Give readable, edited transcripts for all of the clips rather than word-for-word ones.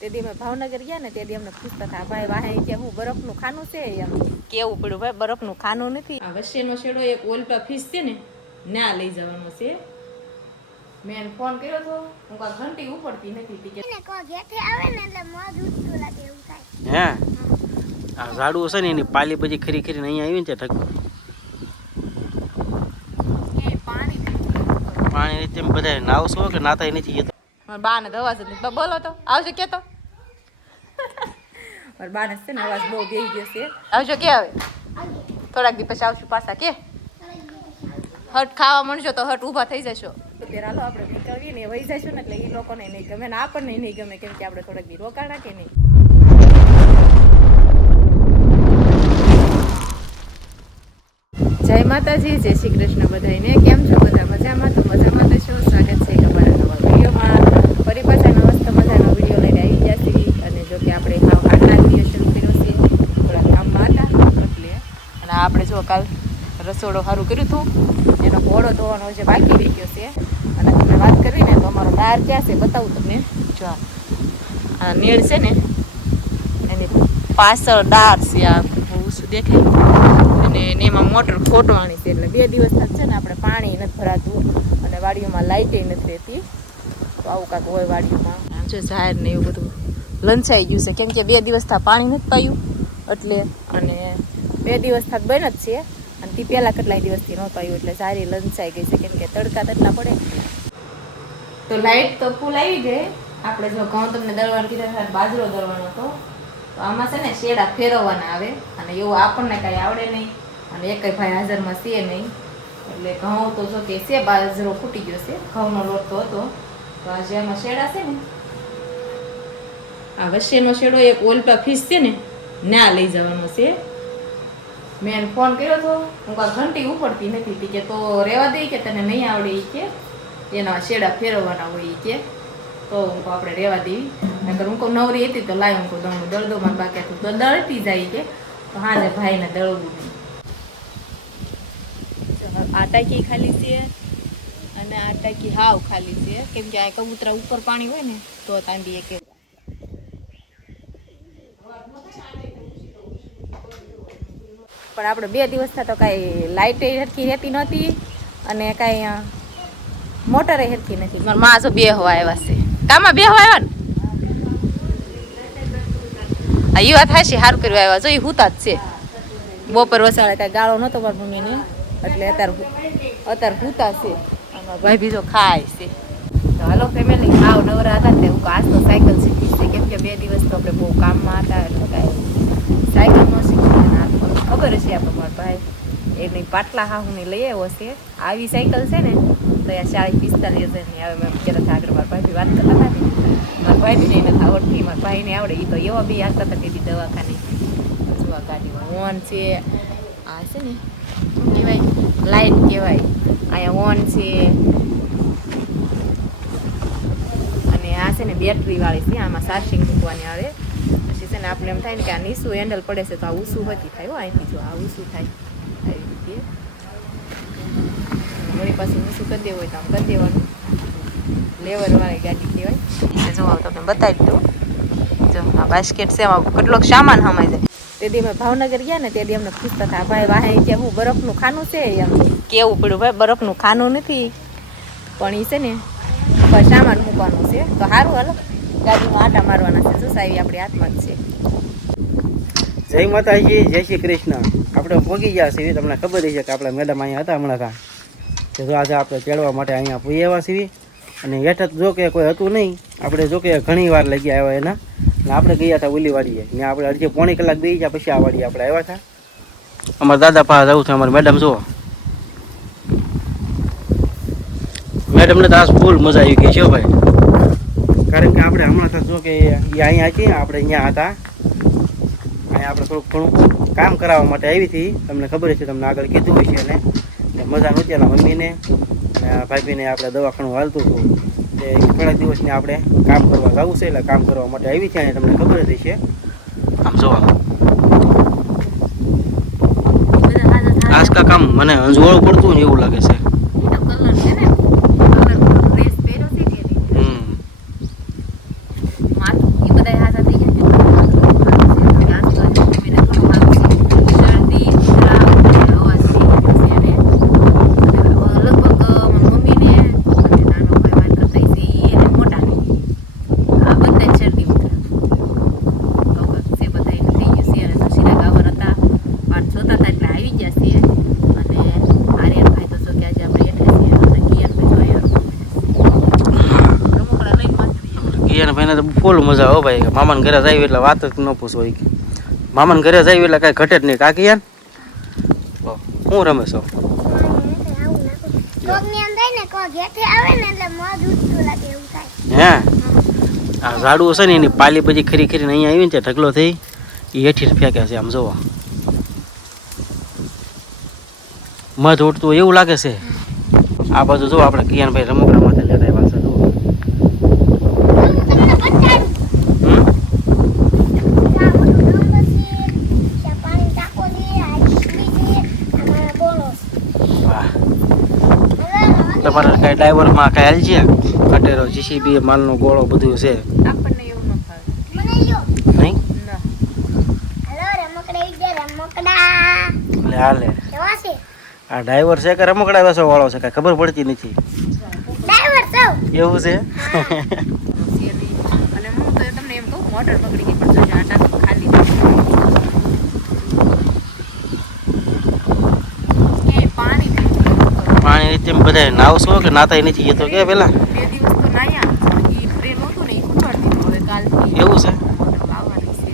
તે દી અમે ભાવનગર ગયા ને તે દી અમને પૂછતા હતા ભાઈ વાહે કે હું બરફનું ખાનું છે એમ કેવું પડ્યું ભાઈ બરફનું ખાનું નથી. આ વચ્ચેનો છેડો એક ઓલપા ફીસ છે ને ના લઈ જવાનો છે. મેં ફોન કર્યો તો હું કા ઘંટી ઉપડતી નથી કે એને કો ઘેઠે આવે ને એટલે મોજ ઉઠતું લાગે એવું થાય. હે આ ઝાડુ છે ને એની પાલી બધી ખરી ખરીને અહીંયા આવી ને તે ઠક પાણી રીતે બધા નાવશો કે નાતા નથી જતો. મારા બાને તો અવાજ જ નથી બોલો તો આવજો કે તો મારા બાને છે ને અવાજ બહુ બેહી ગયો છે. આવજો કે આવે થોડાક દી પછી આવશું પાછા કે હટ ખાવા મળશો તો હટ ઊભા થઈ જશો. તો ત્યારે હાલો આપણે નીકળીએ ને વહી જઈશું ને એટલે એ લોકોને નહીં ગમે ને આપણને નહીં ગમે કેમ કે આપણે થોડાક દી રોકાણા કે નહીં. જય માતાજી, જય શ્રી કૃષ્ણ બધાને. કેમ છો બધા? મજામાં? તો મજામાં તો છો. સ્વાગત છે અમારા નવા વિડીયોમાં. ફરી પાછા મસ્ત મજાનો વિડીયો લઈને આવી ગયા છીએ. અને જો કે આપણે હાવ આગલા વિડીયો શરૂ કર્યો છે થોડા કામમાં હતા એટલે. અને આપણે જો કાલ રસોડો સારું કર્યું હતું એનો ઘોડો ધોવાનો જે બાકી રહી ગયો છે. અને તમને વાત કરવી ને તો અમારો દાર ક્યાં છે બતાવું તમને. જો આ નીળ છે ને એની પાછળ દાર છે. આ બહુ શું દેખાય અને એમાં મોટર ખોટવાની છે એટલે 2 દિવસ થાય છે ને આપણે પાણી નથી ભરાતું અને વાડીઓમાં લાઇટે નથી રહેતી. તો આવું કાંક હોય વાડીઓમાં. જો જાહેર ને એવું બધું લંચાઈ ગયું છે કેમ કે 2 દિવસ થા પાણી નથી પાયું એટલે. અને 2 દિવસ થા બન જ છે અને તે પહેલાં કેટલાય દિવસથી ન પાયું એટલે સારી લંચાઈ ગઈ છે કેમ કે તડકા તડલા પડે. તો લાઇટ તો ફૂલ આવી ગઈ. આપણે જો ઘઉં તમને દળવાનું કીધા બાજરો દળવાનો હતો તો આમાં છે ને શેડા ફેરવવાના આવે અને એવું આપણને કાંઈ આવડે નહીં અને એકય ભાઈ હાજરમાં છે નહીં એટલે ઘઉં તો જો કે છે બાજરો ફૂટી ગયો છે. ઘઉંનો લોટ તો હતો તો આજે આમાં શેડા છે ને આ વચ્ચેનો શેડો એક ઓલપા ફીસ છે ને ના લઈ જવાનો છે. મેં ફોન કર્યો તો હું કા ઘંટી ઉપડતી નથી કે તો રહેવા દઈ કે તને નહીં આવડે એ કે એના શેડા ફેરવવાના હોય એ કે તો હું આપણે રહેવા દેવી નકર હું કહું નવરી હતી તો લાય હું કહું દળું દળદો માં બાકી હતું તો દળતી જાય કે તો હાજે ભાઈને દળવું નહીં. આ ટાંકી ખાલી છે અને આ ટાંકી હાવ ખાલી છે કેમ કે આ કબૂતરા ઉપર પાણી હોય ને તો તાંડી એક પણ આપણે 2 દિવસ થા તો કાંઈ લાઇટે હરખી રહેતી નહોતી અને કાંઈ મોટરે હરખી નથી. મારા માં જો બેહવા આવ્યા છે કામાં બેહવા આવ્યા ને આ એ વાત હાશી સારું કર્યું આવ્યા જો એ હુતા જ છે. બપોર વસાડે કાંઈ ગાળો નહોતો મારા મમ્મીને એટલે અત્યારે હુતા છે. અમારા ભાઈ બીજો ખાય છે. તો હાલો ફેમિલી હાવ નવરા હતા ને હું આજ તો સાયકલ શીખી છે કેમ કે 2 દિવસ તો આપણે બહુ કામમાં હતા એટલે કાંઈ સાયકલ ન શીખી. ખબર છે આપણે મારા ભાઈ એની પાટલા હાહુની લઈ આવ્યો છે. આવી સાયકલ છે ને તો અહીંયા 40-45 હજારની આવે. મેં કહેતા આગળ મારા ભાઈ વાત કરતા હતા ને મારા ભાઈ બી નહીં નથી આવડતી મારા ભાઈને આવડે એ તો એવા બી આવતા હતા તેથી દવાખાને. હજુ આ ગાડીમાં હોર્ન છે આ છે ને શું કહેવાય લાઇટ કહેવાય અહીંયા હોર્ન છે અને આ છે ને બેટરીવાળી છે આમાં ચાર્જિંગ મૂકવાની આવે. પછી છે ને આપણે એમ થાય ને કે આ નીસું હેન્ડલ પડે છે તો આ ઊંસું હતી થાય હો અહીંથી જો આ ઊંસું થાય આવી રીતે વળી પાછું ઊંસું કરી દેવું હોય તો આમ કરી દેવાનું. લેવરવાળી ગાડી કહેવાય. જો તમને બતાવી દઉં જો આ બાસ્કેટ છે એમાં કેટલોક સામાન સમાઈ જાય. તે દી અમે ભાવનગર ગયા ને તે દી અમને પૂછતા હતા ભાઈ વાહે કે હું બરફનું ખાનું છે એમ કેવું પડ્યું ભાઈ બરફનું ખાનું નથી પણ એ છે ને સામાન મૂકવાનું છે. તો સારું હાલો ગાડીમાં આટા મારવાના છે જો સાહેબ આપણી હાથમાં જ છે. જય માતાજી, જય શ્રી કૃષ્ણ. આપણે પહોંચી ગયા છીએ. તમને ખબર છે કે આપણે મેડમ અહીંયા હતા હમણાં કાં તો આજે આપણે તેડવા માટે અહીંયા પૂરી આવ્યા છીએ. અને હેઠળ જો કે કોઈ હતું નહીં. આપણે જો કે ઘણી વાર લઈ ગયા આવ્યા એના ને આપણે ગયા હતા ઓલી વાડીએ ને આપણે અડધી પોણી કલાક બેસી ગયા પછી આ વાડીએ આપણે આવ્યા હતા. અમારા દાદા પાસે જવું છે. અમારી મેડમ જુઓ મેડમને તો આ ફૂલ મજા આવી ગઈ છે ભાઈ કારણ કે આપણે હમણાં જો કે એ અહીંયા છીએ આપણે અહીંયા હતા અહીંયા આપણે થોડુંક ઘણું કામ કરાવવા માટે આવી હતી. તમને ખબર છે તમને આગળ કીધું હોય છે અને મજા નહોતી એના મમ્મીને અને ભાભીને આપણે દવાખાનું હાલતું હતું તે થોડાક દિવસને આપણે કામ કરવા જવું છે એટલે કામ કરવા માટે આવી છે અને તમને ખબર જ છે. આમ જોવા આજકા કામ મને અંજવાળું પડતું ને એવું લાગે છે. માથું એ બધા ફૂલ મજા હો ભાઈ. મામાને ઘરે જાય એટલે વાત જ ન પૂછો. મામાને ઘરે જાય એટલે કાંઈ ઘટે જ નહીં. કાકી યાર હું રમે છો? કોકની અંદર ને કો ઘેઠે આવે ને એટલે મોજ ઉઠતું લાગે એવું થાય. હે આ ઝાડું છે ને એની પાલી બધી ખરી ખરીને અહીંયા આવી ને ત્યાં ઢગલો થઈ એ હેઠી ફેંક્યા છે. આમ જોવો મધ ઉઠતું એવું લાગે છે. આ બાજુ જો આપણે કિયાનભાઈ રમકડા માટે લેતા આવ્યા છે. જુઓ તમને બતાડું. હમ આ બધું ડુંગર છે, ત્યાં પાણી ટાંકો છે, આ ઈસમી છે, અમારા બોલો વાહ છે. તમારે કાંઈ ડ્રાઈવરમાં કાંઈ હાલ છે? કટેરો જીસીબી માલનો ગોળો બધું છે આપણને એવું ન ફાવે. બનાવી લો. નહીં? ના હલો રમકડા વિદ્યા રમકડા એટલે હાલે. કેવા છે? આ ડ્રાઈવર છે કે રમકડા વેચો વાળો છે? કાંઈ ખબર પડતી નથી. ડ્રાઈવર સૌ એવું છે? અને હું તો તમને એમ કહું મોટર પકડી ગઈ પણ જોજો આ ટાંકો ખાલી નથી. ક્યાંય પાણી નથી. પાણી રીતે બધા નાવશો કે નાતાય નથી? એ તો કે પેલા 2 દિવસ તો નાયા ઈ પ્રેમ હતું ને ઈ ઉતારતી હવે કાલથી એવું છે? મોટર લાવવાની છે.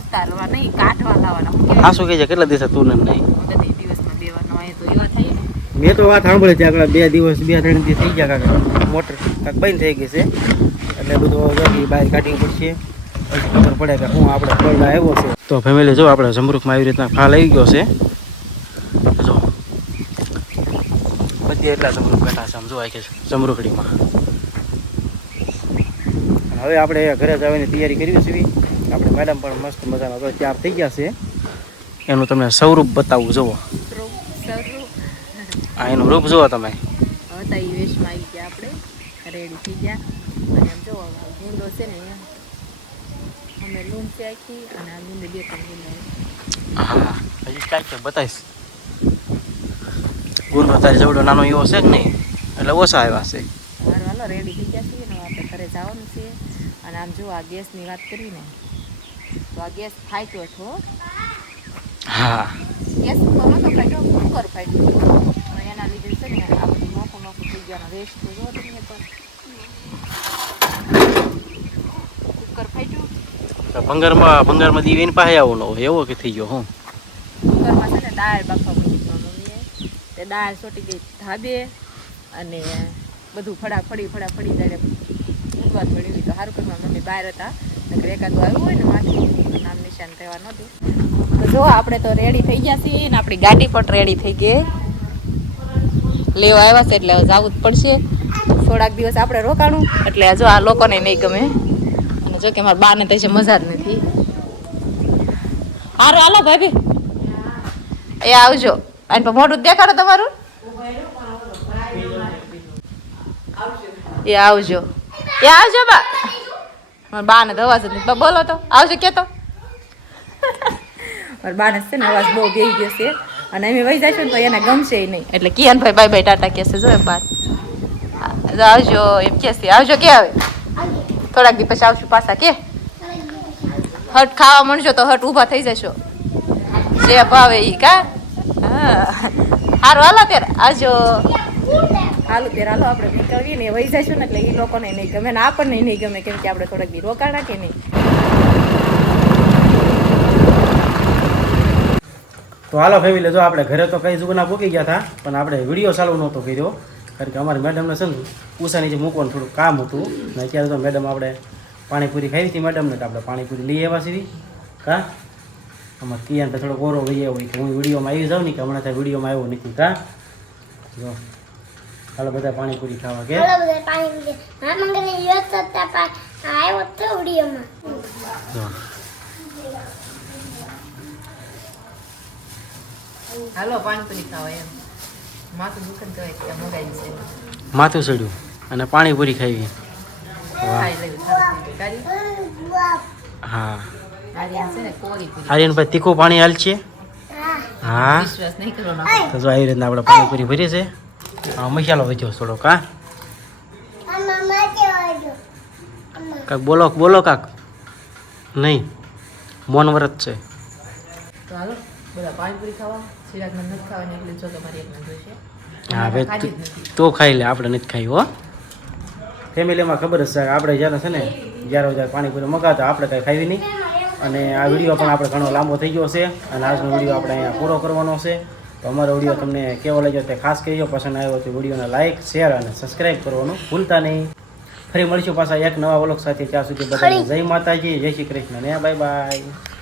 ઉતારવા નહીં કાઢવા લાવવાના. હું હા શું કહે છે? કેટલા દિવસ તું ને નહીં? બધી દિવસમાં 2 વાર નવાય તો એવા થાય ને. મેં તો વાત સાંભળી છે આગળ 2 દિવસ 2-3 દિવસ થઈ ગયા કાકા મોટર કાંક બંધ થઈ ગઈ છે એટલે બધું જલ્દી બહાર કાઢવી પડશે પછી ખબર પડે કે હું આપણે ફળના આવ્યો છે. તો ફેમિલી જો આપણે જમરૂખમાં આવી રીતના ફાલ આવી ગયો છે. જો બધી એટલા જમરૂખ બેઠા છે. આમ જો આખી જમરૂખડીમાં. હવે આપણે ઘરે જવાની તૈયારી કરવી છે. આપણે મેડમ પણ મસ્ત મજાના તો તૈયાર થઈ ગયા છે. એનું તમને સ્વરૂપ બતાવું જુઓ. આ એનું રૂપ જુઓ તમે. હવે તો એ વેશમાં આવી ગયા આપણે રેડી થઈ ગયા અને આમ જો ગુંદો છે ને અમે લૂમ છે આખી અને આ ગુંદે 2-3 ગુંદા. હા હજી કાંઈક છે બતાવીશ. ગુંદો તારી જેવડો નાનો એવો છે કે નહીં એટલે ઓછા આવ્યા છે. મારો હાલો રેડી થઈ ગયા છીએ ને આપણે ઘરે જવાનું છે. અને આમ જો આ ગેસની વાત કરી ને તો આ ગેસ ફાટ્યો હતો. હા ગેસ ઉપર નહોતો ફાટ્યો, કુકર ફાટ્યો અને એના લીધે છે ને આ બધું નોખું થઈ ગયાનો વેસ્ટ તો જો તમે પણ કુકર ફાટ્યું. તો ભંગારમાં દીવી એની પાસે આવું ન હોય એવો કે થઈ ગયો હું. કુકરમાં છે ને દાળ બાફવા મૂકી મમ્મીએ. તે દાળ સોટી ગઈ ધાબે અને બધું ફડાફડી દાળે ઊંઘવા થોડી તો સારું કરવા મમ્મી બહાર હતા નકર એકાદું આવ્યું હોય ને માથું નામ નિશાન કહેવા નહોતું. તો જો આપણે તો રેડી થઈ ગયા છીએ ને આપણી ગાડી પણ રેડી થઈ ગઈ લેવા આવ્યા છે એટલે હવે જવું જ પડશે. થોડાક દિવસ આપણે રોકાણું એટલે જો આ લોકોને નહીં ગમે અને જો કે મારા બાને તો છે મજા જ નથી. હારું હાલો ભાભી એ આવજો અને મોઢું દેખાડો તમારું એ આવજો બા મારા બાને તો અવાજ જ નથી. બોલો તો આવજો કે તો મારા બાને છે ને અવાજ બહુ બેહી ગયો છે અને અમે વહી જઈશું ને તો એને ગમશે નહીં એટલે કિયાનભાઈ બાય બાય ટાટા કહેશે. જો એમ બાર આવજો એમ કહેશે. આવજો કે આવે થોડાક દી પછી આવશું પાછા કે હટ ખાવા મળશો તો હટ ઊભા થઈ જશો જે ભાવે એ કા. હા સારું હાલો ત્યારે આવજો. હાલો ત્યારે હાલો આપણે નીકળીએ ને વહી જઈશું ને એટલે એ લોકોને નહીં ગમે ને આપણને નહીં ગમે કેમ કે આપણે થોડાક દી રોકાણા કે નહીં. તો હાલો ફેમિલી જો આપણે ઘરે તો કઈ જુગના પૂકી ગયા હતા પણ આપણે વિડીયો ચાલુ નહોતો કર્યો કારણ કે અમારી મેડમને છે ને ઉષા નીચે મૂકવાનું થોડું કામ હતું ને અત્યારે તો મેડમ આપણે પાણીપુરી ખાવી હતી મેડમને તો આપણે પાણીપુરી લઈ આવ્યા છીએ. કા અમારે કિયાન તો થોડો ગોરો લઈ આવ્યો કે હું વિડીયોમાં આવી જાઉં ને કે હમણાં ત્યાં વિડીયોમાં આવ્યો નથી. કા જો હાલો બધા પાણીપુરી ખાવા કે હલો બધા પાણી પીએ. હા મંગલે યોત હતા આવ્યો તો વિડીયોમાં. જો હાલો પાણીપુરી ખાવા એમ માથું દુખન કહેવાય ત્યાં મગાવી છે માથું ચડ્યું અને પાણીપુરી ખાવી. ખાઈ લેવું સારું હા આર્યન છે ને કોરી પૂરી આર્યનભાઈ તીખું પાણી હાલ છે. હા વિશ્વાસ નહીં કરવાનો તો જો આવી રીતના આપણે પાણીપુરી ભરી છે. હા મસાલો વધ્યો થોડો. કા કાક બોલો કાક નહીં મૌન વ્રત છે. તો હાલો બધા પાણીપુરી ખાવા સિરાજને નથી ખાવાની એટલે જો તમારી એકને જોઈશે. હા ખાધી જ ભાઈ નથી. તો ખાઈ લે આપણે નથી ખાઈ હો. ફેમિલીમાં ખબર જ છે આપણે જ્યારે છે ને જ્યારે પાણીપુરી મગાવતા આપણે કંઈ ખાવી નહીં. અને આ વિડીયો પણ આપણે ઘણો લાંબો થઈ ગયો છે અને આજનો વિડીયો આપણે અહીંયા પૂરો કરવાનો છે. તો અમારો વિડીયો તમને કેવો લાગ્યો તે ખાસ કહેજો. પસંદ આવ્યો તો વિડીયોને લાઇક શેર અને સબસ્ક્રાઈબ કરવાનું ભૂલતા નહીં. ફરી મળીશું પાછા એક નવા વ્લોગ સાથે. ત્યાં સુધી બધાને જય માતાજી, જય શ્રી કૃષ્ણ ને બાય બાય.